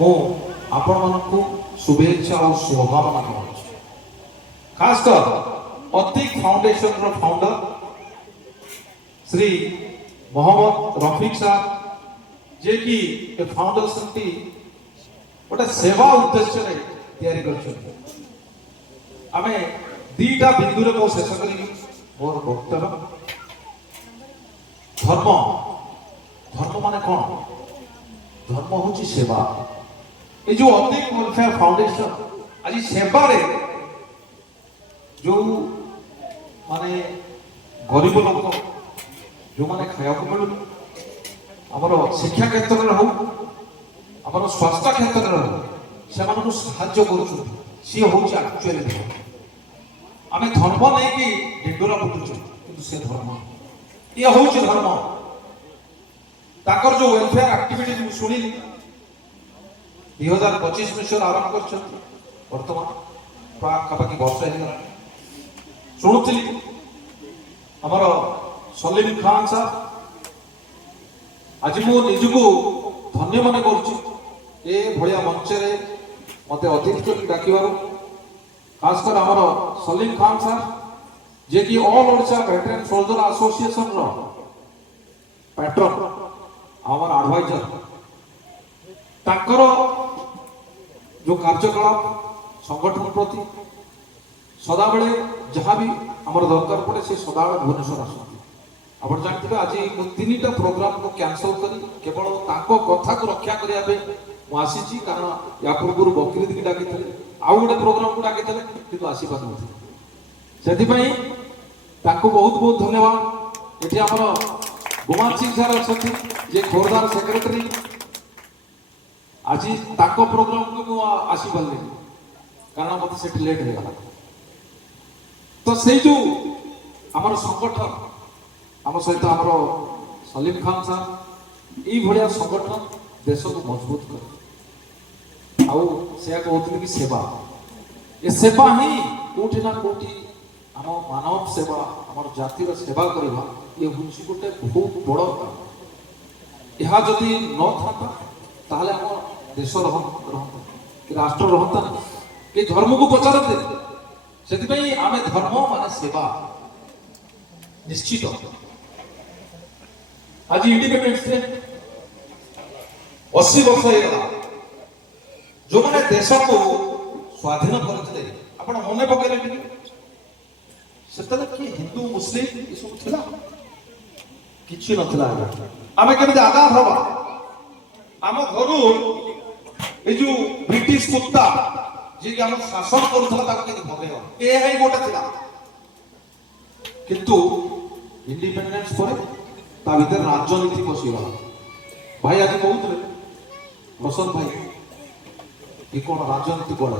ମୁଁ ଆପଣମାନଙ୍କୁ शुभेच्छा और शुभकामना जनाऊँ। खासकर अतिक फाउंडेशन रो फाउंडर श्री मोहम्मद रफीक साहब जे कि ए फाउंडेशन टी गोटे सेवा उद्देश्य रे तैयारी करछन। आमे दीटा बिंदु रे को शेष करी मोर वक्तव्य। धर्म धर्म माने कौन? धर्म होची सेवा। ये जो अतिक वेलफेयर फाउंडेशन आज सेवा रे जो माने गरीब लोक जो माने खाया को मिलु हमर शिक्षा क्षेत्र रे हो हमर स्वास्थ्य क्षेत्र रे हो से मानको सहायता करू सी होची एक्चुअली धर्म। आमे धर्म नै कि डिंडोरा पुटुछु किंतु से धर्म ये होची धर्म। ताकर जो वेलफेयर एक्टिविटी सुनी 2025 मसीह आरंभ कर बर्तमान पाखापाखि वर्ष हो शुणुली आमर सलीम खान साहब आज मु निजको धन्य मन कर मंच मत अतिथि डाक खासकर आमर सलीम खान साहब जे कि all Odisha veteran soldier association रो पैट्रन आमर एडवाइजर ताकर जो कार्यकलाप संगठन प्रति सदा बेले जहाँ भी आमर दरकार पड़े से सदा भुवनेश्वर आसती। आप जानते आज तीन प्रोग्राम को कैंसल करी केवल ताको कथा को रक्षा करने आसी कारण या पूर्व बकरीद की डाकी आउ गोटे प्रोग्राम को डाकी कि आसपार से बहुत बहुत धन्यवाद। ये आमर गुमान सिंह सार अच्छा जे खोरदार सेक्रेटरी आज ताको प्रोग्राम को मु आसी पारे कारण मत से लेट हो गला। तो से जो आमर संगठन आम सहित आमर सलीम खान साहब यही भाया संगठन देश को मजबूत कर आउ से कहते कि सेवा ये सेवा ही कोठी ना कोठी आम मानव सेवा आम जातिर सेवा करवा ये हूँ गोटे बहुत बड़ काम। यह जदि न था ताहले आम देश रहता राष्ट्र रहता कि धर्म को पचारते से आम धर्म मान सेवा निश्चित। आज इंडिपेंडेंस डे 80 वर्ष होगा जो मैंने देश को स्वाधीन करते आप मन पकड़े से कि हिंदू मुस्लिम ये सब थिला किछि नथिला। आमे केमते आगाम हवा आम घर ये जो ब्रिटिश कुत्ता जी कि हम शासन करूला भगेगा ये गोटे थिला किंतु इंडिपेंडेंस पर ता भीतर राजनीति पशिगला। भाई आज कहते प्रसन्न भाई ये कौन राजनीति कौन